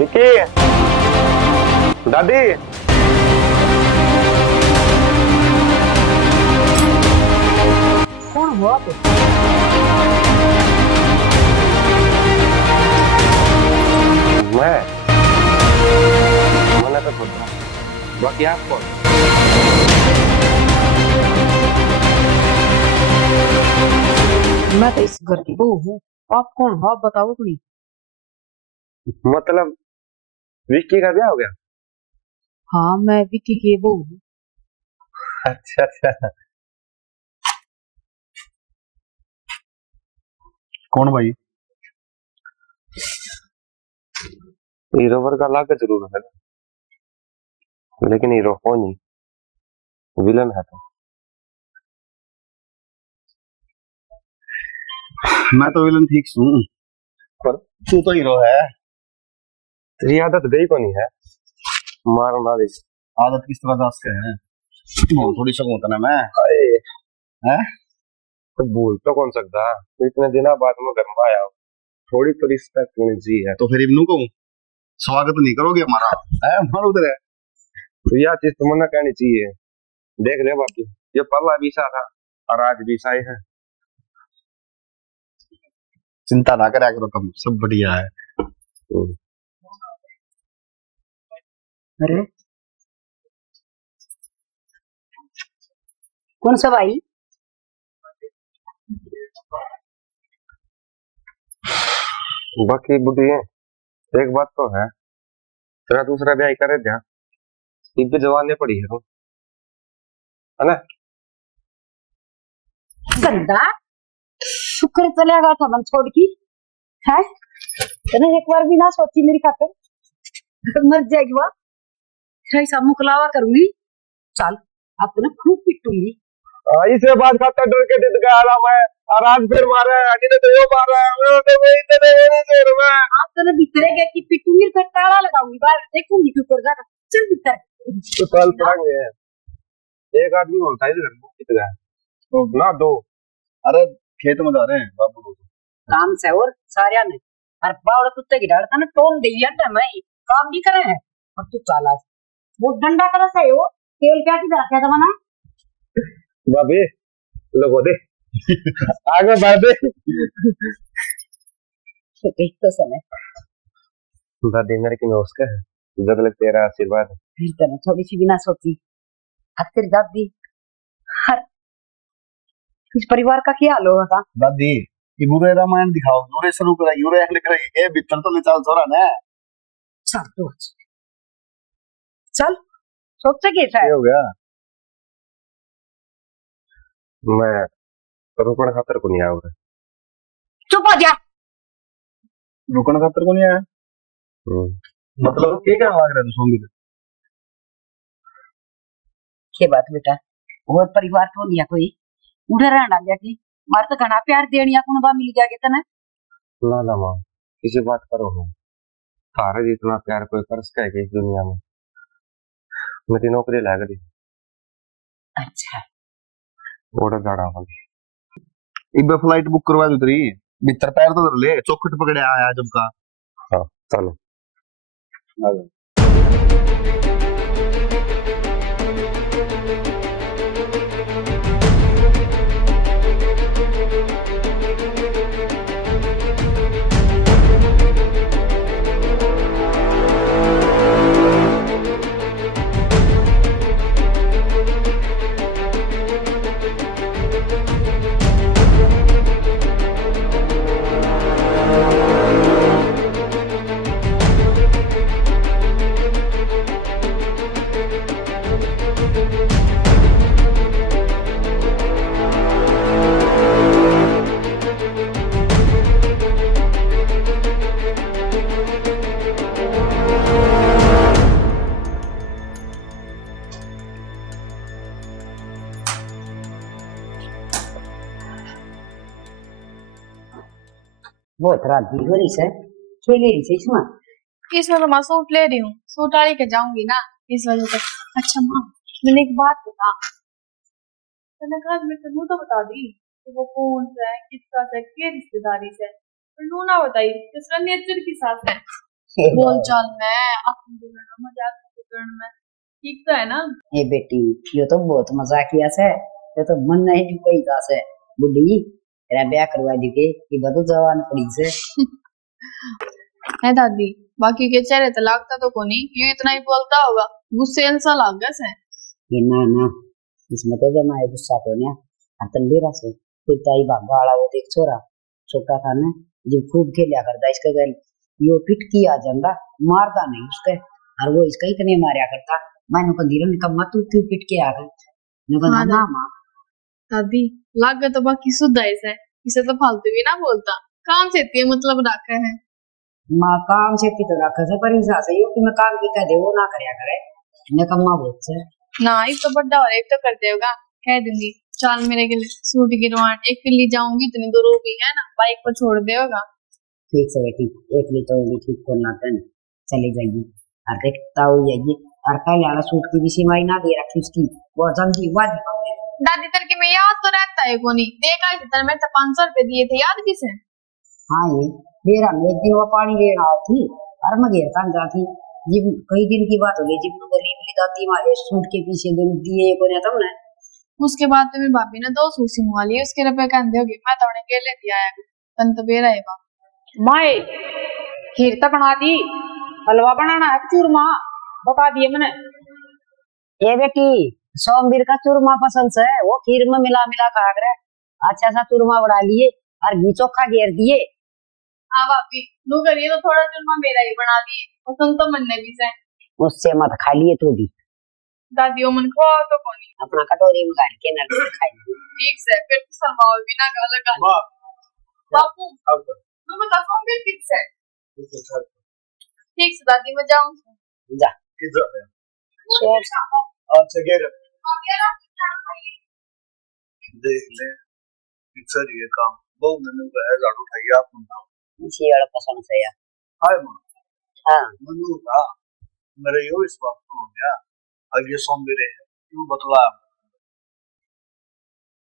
विकी, दादी, कौन हुआ पे? मैंने तो खुद बाकी आप कौन? मैं तो इस घर की बहू हूँ। आप कौन हो? आप बताओ थोड़ी। मतलब विक्की का ब्याह हो गया? हाँ, मैं विक्की की बहू हूँ। अच्छा अच्छा। कौन भाई? हीरो वर्गा लागे जरूर है, लेकिन हीरो हो नहीं, विलन है। तो मैं तो विलन ठीक हूँ, पर तू तो हीरो है। तेरी आदत गई को नहीं है मारना दी। आदत किस तरह दास के है? बोल थोड़ी सकूं ना मैं। है तो भूल तो कौन सकता, तो इतने दिनों बाद में घर में आया हूँ, थोड़ी तो रिस्पेक्ट होनी चाहिए। तो फिर इब्नू कहूँ स्वागत नहीं करोगे हमारा? है हमारा उधर है। तो यह चीज तो मना कहनी चाहिए। देख ले बाकी, ये पहला विषा था और आज विषा है। चिंता ना करा करो, कम सब बढ़िया है। अरे कौन सा भाई? बाकी बुद्धि है, एक बात तो है, तेरा दूसरा ब्याह करे क्या? इब जवान पड़ी है तू, है ना? गंदा शुक्र चला गया था मन छोड़ की। है तने एक बार भी ना सोची मेरी खातिर? तो मर जाएगी वो। फिर ऐसा मुकलावा करूंगी। चल अब तो ना खूब पिटूंगी। इसे बात खाता डर के दिल का आराम है, और आज फिर मारा है, अभी ने तो यो मारा है, मैं तो वही तेरे मेरे देर में आप तो ना भीतरे गए कि पिटूंगी, फिर ताला लगाऊंगी, बाहर देखूंगी क्यों कर जाकर। चल भीतर। तो कल पड़ेंगे। एक आदमी होता है इधर कितना है तो ना दो। अरे खेत में जा रहे हैं बाबू को। काम से और सारिया ने और बावड़ कुत्ते की डाल था ना टोन दे यार मैं काम भी करे हैं। और तू चाला वो डंडा कर से हो तेल क्या की रखा था मना बाबे लोगो दे आगे बढ़ दे। देख तो समय दादी मेरे की मैं उसका है, जब लग तेरा आशीर्वाद है। फिर तने थोड़ी सी बिना सोची अब तेरी दादी हर इस परिवार का क्या हाल होगा? दादी ये बुरे रामायण दिखाओ, यूरे शुरू करा यूरे एंड करा, ये भीतर तो ले चल छोरा ने। चल तू चल सोचे कैसा है? हो गया? मैं रुकण खातर को नहीं आऊंगा। चुप हो जा। रुकन खातर को नहीं आया? मतलब क्या लग रहा है सोंगी? ये बात बेटा वो परिवार तो लिया कोई उधर रहना गया कि मार तो घना प्यार देनिया कुण बा मिल गया के तना। ना ना माँ, किसी बात करो हो, तारे जितना प्यार कोई कर सके इस दुनिया में। मेरी नौकरी लग गई। अच्छा ऑर्डर जाना वाला। एक बार फ्लाइट बुक करवा दी तेरी, भीतर पैर तो धर ले, चौखट पकड़े आया जब का। हाँ चलो। आ जाओ। वो इतना दी हो रही से खेले रही से इसमें। इसमें तो मैं सूट ले रही हूँ, सूट डाल के जाऊंगी ना इस वजह से। अच्छा माँ, मैंने एक बात बता, मैंने कहा मैं तू तो बता दी कि वो कौन सा है, किसका है, के रिश्तेदारी से, पर नू ना बताई किसका नेचर की साथ है। बोल चाल में, अपन बोलना, मजाक करने में ठीक तो है ना। ये बेटी, ये तो बहुत मजाकिया से, ये तो मन नहीं कोई का से। बुढ़ी तेरा ब्याह करवा दी के ये बदू जवान पड़ी से। है दादी, बाकी के चेहरे तो लागता तो कोनी, ये इतना ही बोलता होगा, गुस्से सा लाग गया से। ये ना इसमें तो जमा है गुस्सा तो नहीं हतन बेरा से। फिर ताई भागा वाला वो देख छोरा छोटा था ना, जो खूब खेलिया करता इसका गल यो पिट किया जंदा, मारता नहीं उसके, और वो इसका इतने मारया करता। मैंने को धीरे निकम्मा तू क्यों पिट के आ गई, मैं हाँ ना मां दादी, लाग तो बाकी शुद्ध है इसे, इसे तो फालतू भी ना बोलता, काम से इतनी मतलब रखा है। मां काम से की तो रखा से पर इंसान से यो कि मैं काम की कह दे वो ना करया करे, निकम्मा बहुत से ना एक तो बड़ा और एक तो कर देगा, कह दूंगी चाल मेरे के लिए सूट गिरवान, एक के लिए जाऊंगी, इतनी दूर भी है ना, बाइक पर छोड़ देगा। ठीक से बेटी, एक ली तो ठीक को ना कर चले जाइए और देखता हो जाइए। और पहले वाला सूट की भी सिलाई ना दे रखी उसकी, वो जल्दी वादी दादी तर के मैं याद तो रहता है कोनी, देखा है तर मैं तो 500 रुपए दिए थे, याद किसे। हाँ ये मेरा एक दिन वो पानी लेना आई थी और मैं घेर कान जाती जिब कई दिन की बात हो गई जिब गली मिली दाती हमारे सूट के पीछे दिन दिए को नहीं तुमने। उसके बाद तो मेरी भाभी ने 2 सूट सिलवा लिए, उसके रुपए कहते होगे, मैं तो उन्हें केले दिया है तन तो बेरा है माए खीर तो बना दी, हलवा बनाना है चूरमा बता दिए मैंने। ये बेटी सोमवीर का चूरमा पसंद से वो खीर में मिला मिला खा कर अच्छा सा चूरमा बना लिए और घी चोखा घेर दिए। हाँ भाभी, लो करिए तो थोड़ा चूरमा मेरा ही बना दिए, पसंद तो मन ने भी से। मुझसे मत खा लिए तू भी, दादी मन को तो कोनी अपना कटोरी में गाड़ के नर खाई। ठीक से फिर तो शर्माओ भी ना गाल लगा। बापू मैं बता सोमवीर किस से ठीक से दादी मैं जाऊं जा किधर है? शेर अच्छा गेर देख ले पिक्चर ये काम बहुत मैंने है झाड़ू उठाई आप ना इसी वाला पसंद से यार। हाय मां हाँ मनु था मेरे यो इस बात को हो गया आगे सोमवीर है तू बतला।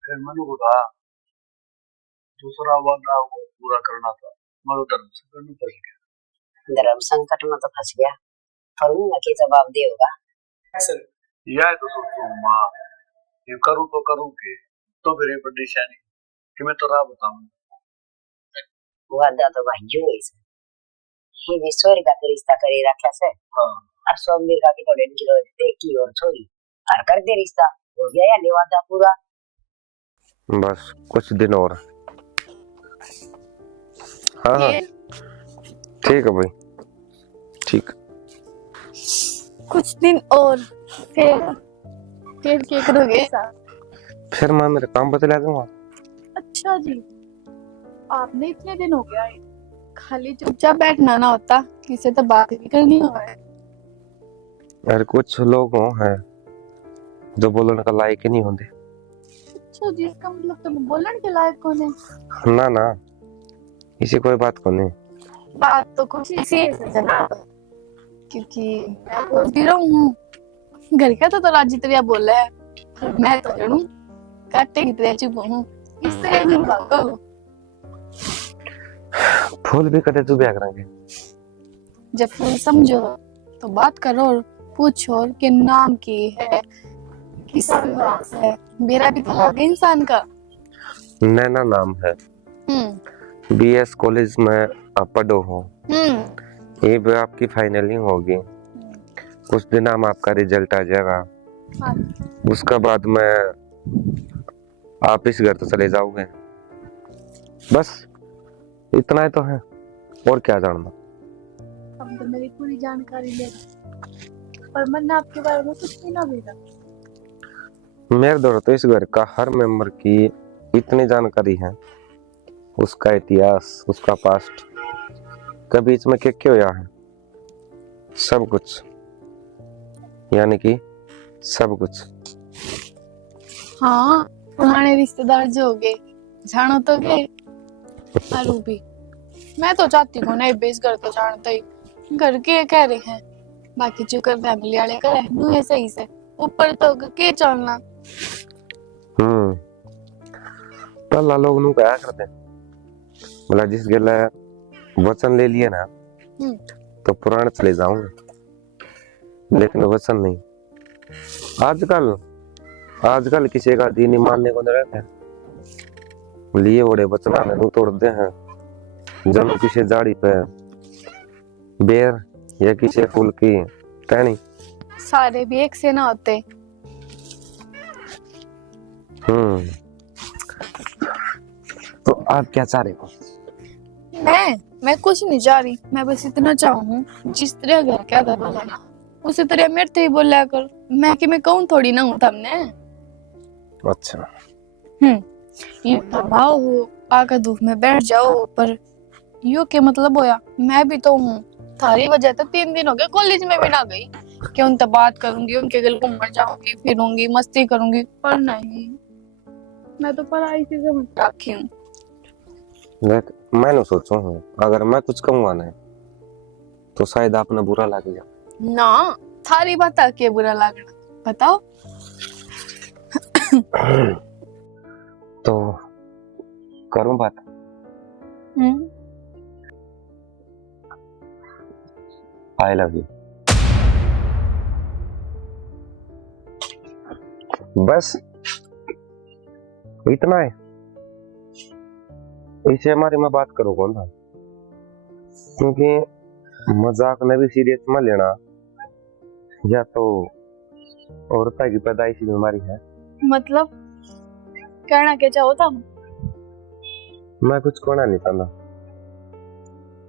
फिर मनु को था दूसरा वादा वो पूरा करना था, मरो धर्म से करना पड़ गया। धर्म संकट में तो फंस गया, फरूंगा के जवाब दे होगा। यह तो सोचो माँ ये करूँ तो करूँ के तो फिर ये बड़ी शानी कि मैं तो राह बताऊँ। वादा तो भाई जो है ये भी स्वर्ग का तो रिश्ता करे रखा से। हाँ और सोमवीर का की तो डेन किलो देख की और छोरी और कर दे रिश्ता हो गया या वादा पूरा। बस कुछ दिन और। हाँ हाँ ठीक है भाई, ठीक। कुछ दिन और फिर क्या करोगे साहब? फिर मैं मेरे काम बतला दूंगा। अच्छा जी, आपने इतने दिन हो गया है, खाली चुपचाप बैठना ना होता, किसी तो बात भी करनी हो है। यार कुछ लोग हैं जो बोलने का लायक ही नहीं होते। अच्छा जी, इसका मतलब तुम बोलने के लायक कौन है? ना ना इसी कोई बात को नहीं। बात तो कुछ इसी है जनाब, क्योंकि मैं बोलती रहूं, घर का तो राजी तरिया बोला है, मैं तो जरूर काटे की तरह चुप हूँ, इससे नहीं भागो। फूल भी कदे तू ब्याह करेंगे। जब फूल समझो तो बात करो और पूछो कि नाम की है, किस विभाग से है, मेरा भी तो होगा इंसान का। नैना नाम है, बीएस कॉलेज में आप पढ़ो हो, ये भी आपकी फाइनलिंग होगी, कुछ दिन में आपका रिजल्ट आ जाएगा। हाँ। उसका बाद में आप इस घर तो चले जाओगे, बस इतना ही तो है, और क्या जानना। हम तो मेरी पूरी जानकारी ले, पर मैंने आपके बारे में कुछ भी ना भेजा। मेरे द्वारा तो इस घर का हर मेंबर की इतनी जानकारी है, उसका इतिहास, उसका पास्ट, कभी इसमें क्या होया है, सब कुछ, यानी कि सब कुछ। हाँ, पुराने रिश्तेदार जो हो गए जानो तो गए, अरू भी मैं तो चाहती हूँ ना बेस घर तो जानते ही, घर के कह रहे हैं, बाकी जो कर फैमिली वाले करे है सही से, ऊपर तो के चलना। पहला लोग नु क्या करते हैं, मतलब जिस गले वचन ले लिए ना तो पुराण चले जाऊंगा, लेकिन वचन नहीं। आजकल किसी का दीन ही मानने को नहीं रहता है। लिए बड़े वचन आने तोड़ते हैं, जब किसी जाड़ी पे बेर या किसी फूल की टहनी। सारे भी एक से ना होते। तो आप क्या चाह रहे हो? मैं कुछ नहीं चाह रही, मैं बस इतना चाहूँ जिस तरह घर क्या था बोला उसी तरह मेरे से ही बोला कर। मैं कि मैं कहूँ थोड़ी ना हूँ तुमने। अच्छा, ये भाव हो आकर धूप में बैठ जाओ, पर यो के मतलब होया मैं भी तो हूँ। थारी वजह तो 3 दिन हो गए कॉलेज में भी ना गई कि उनसे बात करूंगी, उनके गल घूमने जाऊंगी, फिरूंगी, मस्ती करूंगी, पर नहीं, मैं तो पढ़ाई से समझ रखी हूँ। देख मैंने सोचू हूँ अगर मैं कुछ कहूँगा ना तो शायद आपने बुरा लग गया ना। थारी बात के बुरा लगना बताओ। तो करूँ बात? I love you. बस इतना है, इसे हमारी मैं बात करूँ कौन था, क्योंकि मजाक ने भी सीरियस में लेना, या तो औरता की पैदाइशी बीमारी है। मतलब कहना क्या चाहो तुम? मैं कुछ कहना नहीं चाहता,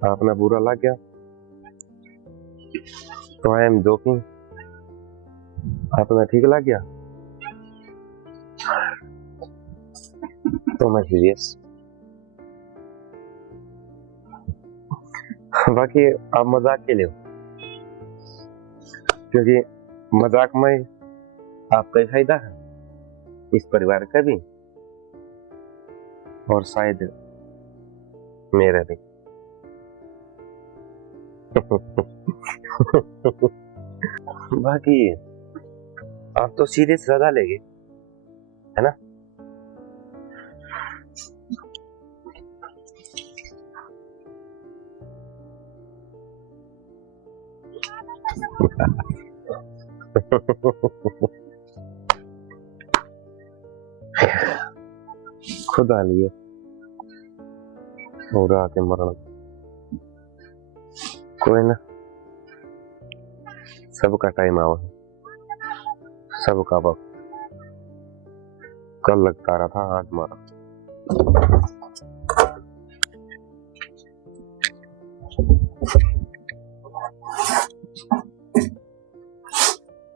आपने बुरा लग गया तो आई एम जोकिंग। आपने ठीक लग गया तो मैं सीरियस। बाकी आप मजाक के लिए हो, क्योंकि मजाक में आपका ही फायदा है, इस परिवार का भी और शायद मेरा भी। बाकी आप तो सीरियस ज्यादा लेंगे है ना? खुदा लिए और आके मरण, कोई ना, सबका टाइम आओ, सबका वक्त। कल लगता रहा था, आज मारा।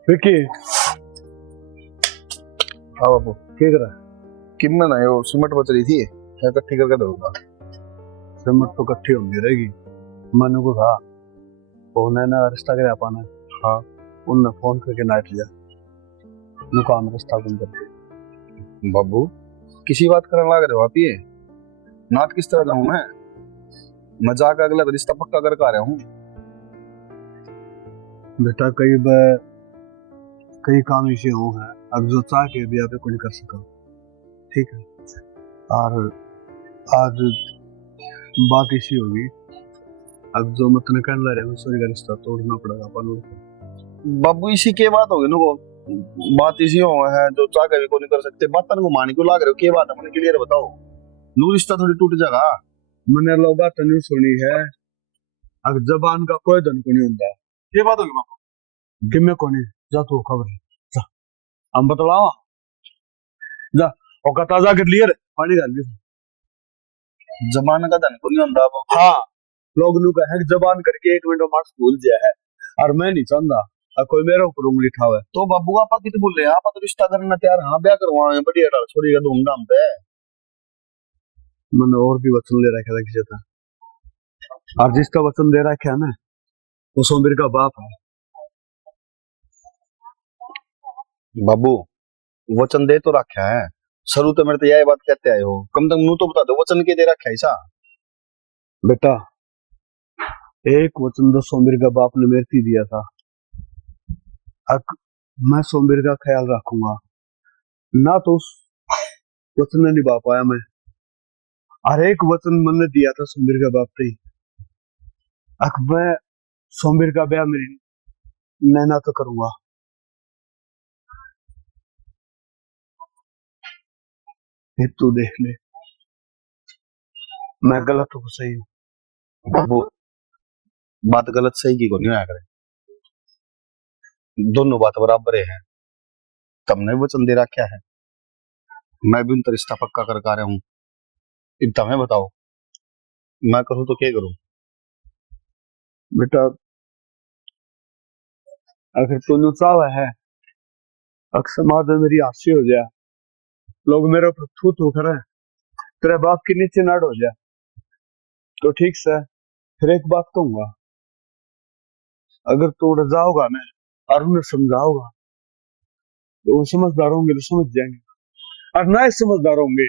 विकी हाँ बाबू क्या कर रहा है? किन्ना ना यो सिमट बच रही थी, मैं इकट्ठी करके दूंगा। सिमट तो इकट्ठी होंगी रहेगी। मैंने को कहा उन्हें ना रिश्ता करे पाना। हाँ उनने फोन करके नाइट लिया, काम रिश्ता बंद कर दिया। बाबू किसी बात करने लग रहे हो आप? ये नाट किस तरह का हूँ मैं? मजाक अगला रिश्ता पक्का करके आ रहा हूँ। बेटा कई काम ऐसे हो हैं अब जो चाह के भी आप नहीं कर सका, ठीक है? और आज बात ऐसी होगी, अब जो मैं तुम्हें कहने लग रहा हूँ सूर्य का रिश्ता तोड़ना पड़ेगा अपन को। बाबू इसी के बात होगी ना, बात इसी हो है जो चाह के भी को नहीं कर सकते। बात को मान क्यों लाग रहे हो? क्या बात है, मुझे क्लियर बताओ। नू रिश्ता थोड़ी टूट जाएगा। मैंने लोग बात नहीं सुनी है, अब जबान का कोई धन को नहीं होता। ये बात होगी बाबू कि मैं कौन जा तू खबर जा हम बतलावा जा और ताजा कर लिया पानी डाल दिया। जबान का धन को नहीं होता। हाँ लोग नु कहे जबान करके 1 मिनट मार्क्स भूल जाए है, और मैं नहीं चाहता अब कोई मेरे ऊपर उंगली उठावे। तो बाबू आप कितने बोल रहे हैं? आप तो रिश्ता करना तैयार, हाँ ब्याह करवाए बढ़िया डाल छोड़ी का धूमधाम पे। मैंने और भी वचन ले रखा था किसी था, और जिसका वचन दे रखा है ना वो सोमवीर का बाप है। बाबू वचन दे तो रखा है, शुरू तो मेरे तो यही बात कहते आए हो, कम से कम नू तो बता दो वचन के दे रखा है ऐसा। बेटा एक वचन तो सोमवीर का बाप ने मेरे को दिया था, अब मैं सोमवीर का ख्याल रखूंगा ना, तो उस वचन ने निभा पाया मैं। और एक वचन मैंने दिया था सोमवीर का बाप पे, अब मैं सोमवीर का ब्याह मेरी नैना तो करूंगा। ये तू देख ले, मैं गलत हूँ सही हूँ? बाबू बात गलत सही की को नहीं आया करे, दोनों बात बराबर है। तुमने वचन दे रखा है, मैं भी उनका रिश्ता पक्का करके आ रहा हूँ। अब तुम्हें बताओ मैं करूँ तो क्या करूँ? बेटा अगर तूने चाहा है अगर समाज में मेरी हास्य हो जाए, लोग मेरे ऊपर थू थू करे, तेरे बाप के नीचे नाड़ हो जाए, तो ठीक से फिर एक बात कहूंगा, अगर तू उड़ जाओगा ना और उन्हें समझाओगा तो वो समझदार होंगे तो समझ जाएंगे, और ना ही समझदार होंगे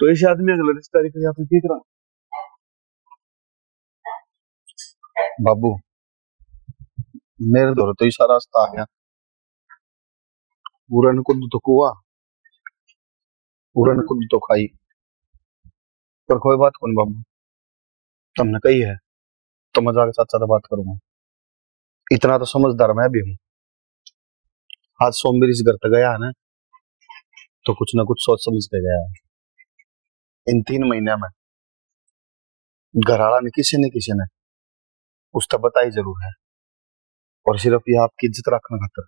तो इस आदमी अगले रिश्ता लेकर यहाँ पे देख रहा। बाबू मेरे दौर तो इशारा रास्ता आ गया, पूरन कुद तो कुआ, पूरन कुद तो खाई, पर कोई बात कौन बाबू, तुमने कही है तो मजाक के साथ साथ बात करूंगा। इतना तो समझदार मैं भी हूँ। आज सोमवीर इस घर तक गया है ना, तो कुछ ना कुछ सोच समझ के गया है। इन 3 महीने में घर वाला ने किसी ने उस तक बताई जरूर है, और सिर्फ ये आपकी इज्जत रखने खातर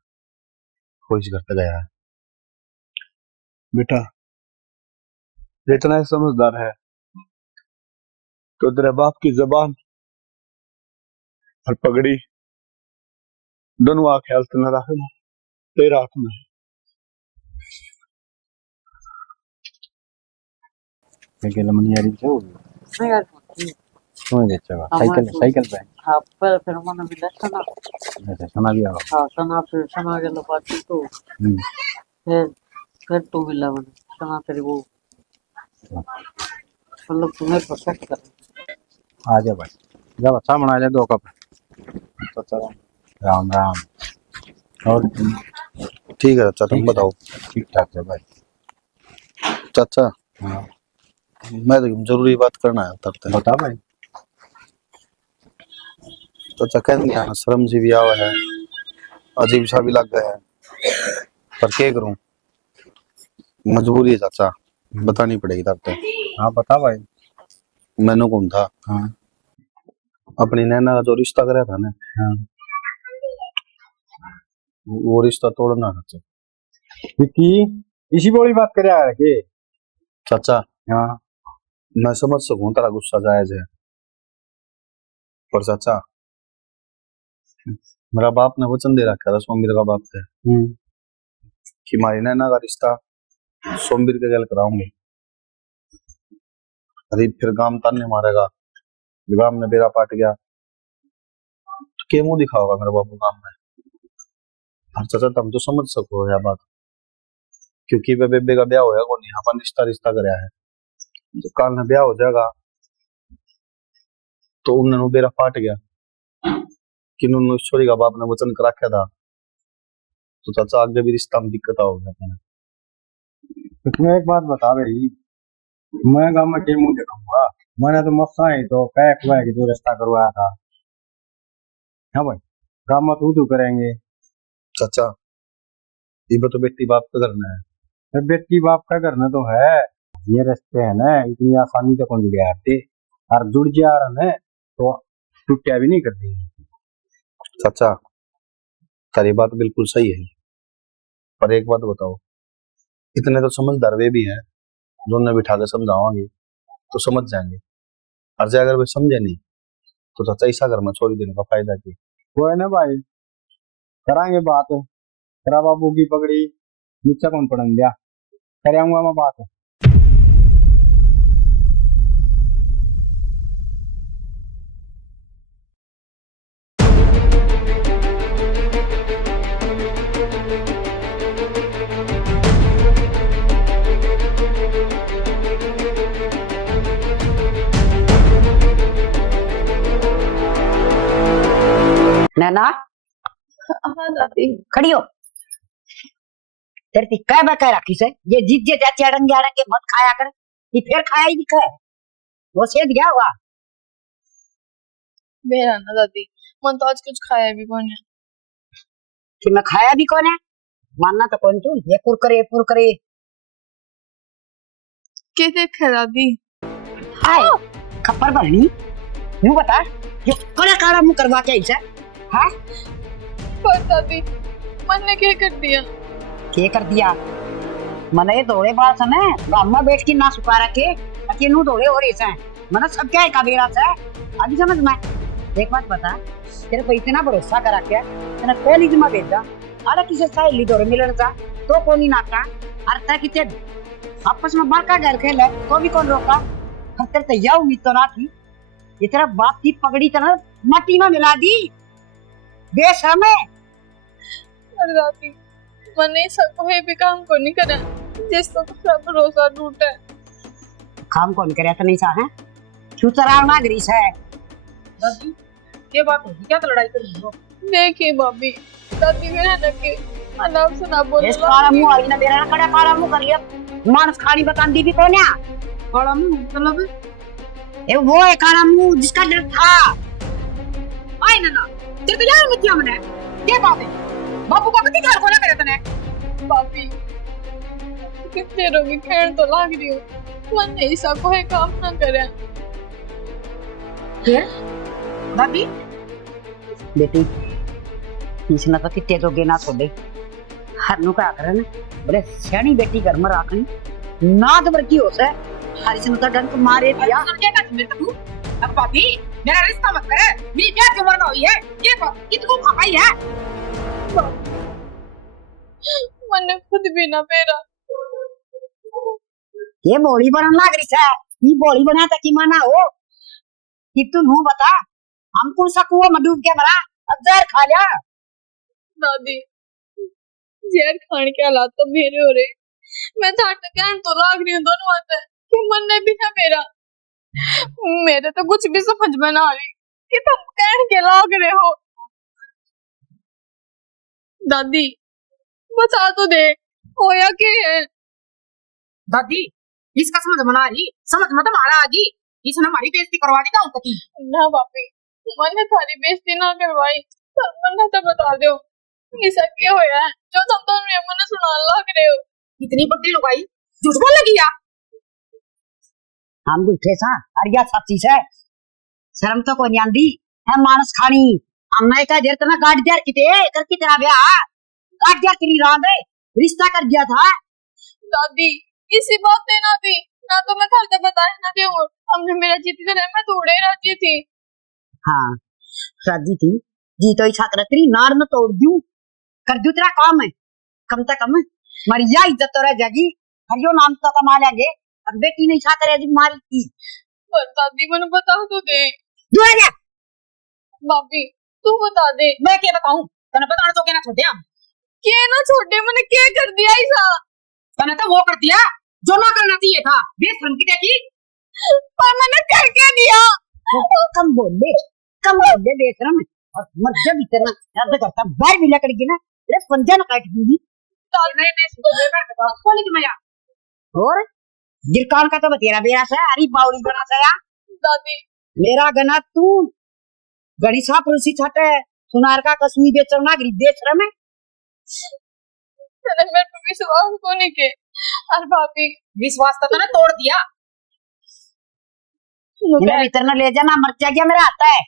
वो इस घर तक गया है। बेटा जितना ही समझदार है तो तेरे बाप की जबान और पगड़ी दोनों का ख्याल तो न रखना, तेरा हाथ में है। साइकिल मन यारी छौ नहीं यार समझ अच्छा हमारे साइकिल साइकिल पे हाँ फिर मैंने मिला सना अच्छा सुना भी आओ हाँ सना फिर सना के बात तो फिर तू मिला मैंने सना तेरी वो मतलब तुम्हें परफेक्ट कर आ जा भाई जब अच्छा बना ले 2 कप तो चलो राम राम और ठीक है चाचा, तुम बताओ। ठीक ठाक है भाई। चाचा हाँ मैं तो जरूरी बात करना है तब तक। बता भाई। चाचा कह दिया ना, शर्म सी भी आवा है, अजीब सा भी लग गया है, पर क्या करूं, मजबूरी है चाचा, बतानी पड़ेगी तब तक। हाँ बता भाई। मैंने कौन था हाँ अपनी नैना का जो रिश्ता कराया था ना, हाँ वो रिश्ता तोड़ना है चाचा। की इसी बोली बात करे आ के चाचा हाँ मैं समझ सकूं तेरा गुस्सा जायज है, पर चाचा मेरा बाप ने वचन दे रखा था, सोमवीर का बाप थे, कि हमारी नैना का रिश्ता सोमवीर के गल कराऊंगे। अरे फिर गांव ताने मारेगा, गांव में बेरा पाट गया तो क्या मुंह दिखाओगा मेरे बाबू गांव में। और चाचा तुम तो समझ सको यह बात, क्योंकि वे बेबे का ब्याह होया को नहीं, अपन रिश्ता रिश्ता कराया है, जो काल में ब्याह हो जाएगा तो उन्होंने बेरा पाट गया कि उन्होंने छोरी का बाप ने वचन कर रखा था, तो चाचा आगे भी रिश्ता में दिक्कत आओगे अपने। तो तुम्हें एक बात बता भाई, मैं गाँव में के मुंह दिखाऊंगा, मैंने तो मस्सा ही तो कह हुआ है कि जो रिश्ता करवाया था। हाँ भाई गाँव में तू करेंगे चाचा ये तो बेटी बाप का करना है। तो बेटी बाप का करना तो है, ये रिश्ते है ना इतनी आसानी से कौन जुड़े आते, और जुड़ जा रहा है तो टूटिया भी नहीं करती। चाचा तारी बात बिल्कुल सही है, पर एक बात बताओ, इतने तो समझदार वे भी हैं, दोनों बिठा के समझावांगे तो समझ जाएंगे, और जो अगर वे समझे नहीं तो चाचा ऐसा घर में छोड़ी देने का फायदा की। वो है ना भाई, करांगे बात, तेरा बाबू की पगड़ी नीचे कौन पड़न दिया, करेंगा मैं बात। नैना हाँ दादी। खड़ी हो, तेरे ती कह बकह रखी से ये जीत जे जाती अड़ंगे मत खाया कर, ये फिर खाया ही दिखा है वो सेध गया हुआ। मेरा ना दादी, मन तो आज कुछ खाया भी कौन है। कि मैं खाया भी कौन है, मानना तो कौन तू, ये पुर करे क्या देखा दादी? हाय खप्पर भरनी, यूं बता ये कड़ा काड़ा मुंह करवा के ऐसा हाँ पर दादी मन ने क्या कर दिया? के कर दिया? मने ये दौड़े बात है ना, गांव में बैठ के ना सुपा रखे अके नु दौड़े हो रही है मने सब क्या है काबेरा से अभी समझ में। एक बात बता, तेरे पे इतना भरोसा करा के तेने कॉलेज में भेजा, अरे किसे सहेली दौड़े मिलने था तो कौन ही नाका, अरे किते आपस में बाका घर खेले तो भी कौन रोका। तेरे तो यह उम्मीद तो ना थी, ये तेरा बाप की पगड़ी तरह मट्टी में मिला दी बेशर्म है। पर दादी मैंने सब कोई भी काम को नहीं करा जिस तो सब भरोसा टूटा है। काम कौन करे तो नहीं सा है, क्यों चरावना ग्रीस है। दादी क्या बात होगी, क्या तो लड़ाई कर रही हो? देखिए भाभी, दादी मेरा लगे अनाप से ना बोल इस काला मुंह आई ना मेरा कड़ा काला मुंह कर लिया, मानस खानी बतांदी भी कौन है? काला मुंह मतलब ये वो है काला मुंह जिसका डर था। आई ना तेरे तो यार मिथ्या मन है, क्या बात है? बापू का कभी घर को ना करे तने। भाभी कितने रोगी खेल तो लाग रही हो, मन नहीं सा कोई काम ना करे। दादी बेटी इसना तो कितने जोगे ना छोड़े, हर नु का करे ना बोले सियानी बेटी घर में राखनी ना तो बरकी हो से हर इसने तो डंक मारे दिया। क्या कर मेरे तू? अब भाभी मेरा रिश्ता मत करे, मेरी प्यार की उम्र ना हुई है, ये कितको खपाई है? मैंने खुद भी ना मेरा ये बोली बनन लाग रही है, ये बोली बना तक की माना हो कि तू नु बता हम कौन सा कुआं में डूब के मरा, अब जहर खा लिया। दादी जहर खाने के हालात तो मेरे हो रहे, मैं तो कहन तो लाग रही हूँ दोनों हाथ कि मन ने भी ना मेरा, मेरे तो कुछ भी समझ में ना आ रही कि तुम कहन के लाग रहे हो। दादी बता तो दे होया क्या है? दादी इसका समझ मना रही, समझ मत मारा आगी, इसने हमारी बेइज्जती करवा दी था उनकी। ना बापी मैंने थारी बेइज्जती ना करवाई, पर मन्ना तो बता दो ये सब क्या होया है जो तुम दोनों मन्ने सुनाने लग रहे हो। इतनी बड़ी लुगाई झूठ बोल लगी या? हम उठे सा अरिया सच्ची से शर्म तो कोई नहीं आंदी है मानस खानी, हमने का देर तना गाड़ दिया किते कर की तरह ब्याह गाड़ दिया तेरी रात है रिश्ता कर दिया था। दादी इसी बात ने ना दी ना तो मैं घर से बताया ना दे, हमने मेरा जीत कर मैं थोड़े राजी थी। हाँ राजी थी जी तो इच्छा कर तेरी नार में तोड़ दूं कर दूं तेरा काम है, कम से कम मरिया इज्जत तो रह जाएगी, हरियो नाम तो कमा लेंगे। अब बेटी ने इच्छा करे जी मारी थी। पर दादी मैंने बता तो दे। दूर जा भाभी तू बता दे। मैं क्या बताऊं, तने बताना तो क्या ना छोड़े हम, क्या ना छोटे मैंने क्या कर दिया ऐसा? तने तो वो कर दिया जो ना करना चाहिए था, बेशर्म की देखी। पर मैंने कर क्या दिया? कम बोल दे बेशरम और मध्य इतना याद करता बाहर भी लकड़ी की ना तेरे पंजा न काट दूंगी। नहीं कॉलेज में या और गिरकान का तो बतेरा बेरा से अरे बाउली बना से या दादी मेरा गना तू गणिसा पुरुषी छटे सुनार का कसुई बेचना गरीब बेशरम है। तने मेरे पे विश्वास को नहीं के। और भाभी विश्वास तो तने तोड़ दिया। इन्हें भीतर न ले जाना मर जाएगा मेरा आता है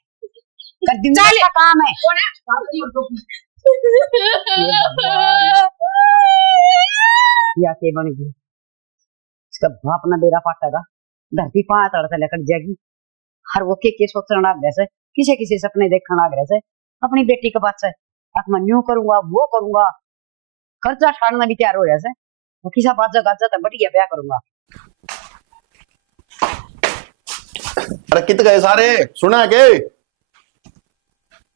कर दिन का काम है। कौन है? या के बनेगी इसका बाप ना बेरा पाटेगा, धरती पांच तड़ से लेकर जाएगी। हर वो के सोचना जैसे किसी किसी सपने देखना जैसे अपनी बेटी के पास से अब मैं यूं करूंगा वो करूंगा, खर्चा छाड़ना भी तैयार हो जैसे वो किसा बात जगह तो बढ़िया ब्याह करूंगा। अरे कित गए सारे, सुना है के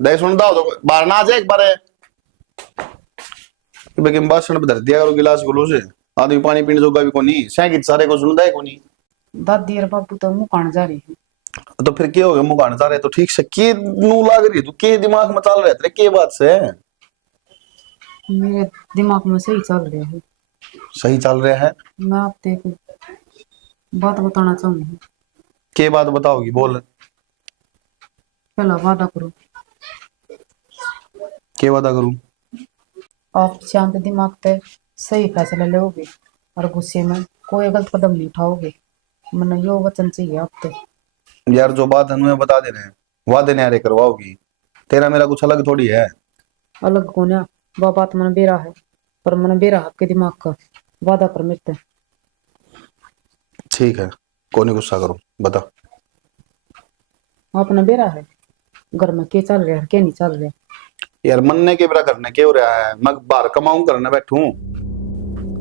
दे सुनता हो तो बाहर ना आ जाए एक बार बेकिम बात सुन धर दिया करो गिलास गुलो से, आदमी पानी पीने जोगा भी कोनी सैकित सारे को सुनता है कोनी। दादी और बापू तो मुंह कान जा रही है। तो फिर क्या हो गया, मुंह कान जा रहे तो ठीक से के नू लाग रही तू के दिमाग में चल रहे थे के बात से? मेरे दिमाग में सही चल रहा है। सही चल रहा है? मैं आपको एक बात बताना चाहूंगी। के बात बताओगी बोल। पहला वादा करो क्या वादा करूं? आप शांत दिमाग से सही फैसला लोगे और गुस्से में कोई गलत कदम नहीं उठाओगे। मन यो वचन चाहिए आपसे। यार जो बात हमें बता दे रहे हैं, वादे न्यारे करवाओगी। तेरा मेरा कुछ अलग थोड़ी है। अलग कोन्या वह बात मन बेरा है, पर मन बेरा आपके दिमाग का वादा पर मिलते। ठीक है, कोई नहीं गुस्सा करो, बता। आपने बेरा है घर में क्या चल रहा है क्या नहीं चल रहा। यार मनने के बरा करने क्यों रहा है? मैं बाहर कमाऊं करने बैठूं।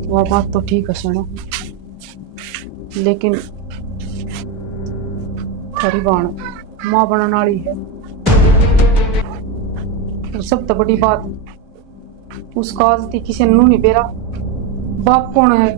वह बात तो ठीक है सुनो, लेकिन थारी बाण माँ बनने वाली है। और सबसे बड़ी बात उसका आज तक किसी ने नहीं बेरा। बाप कौन है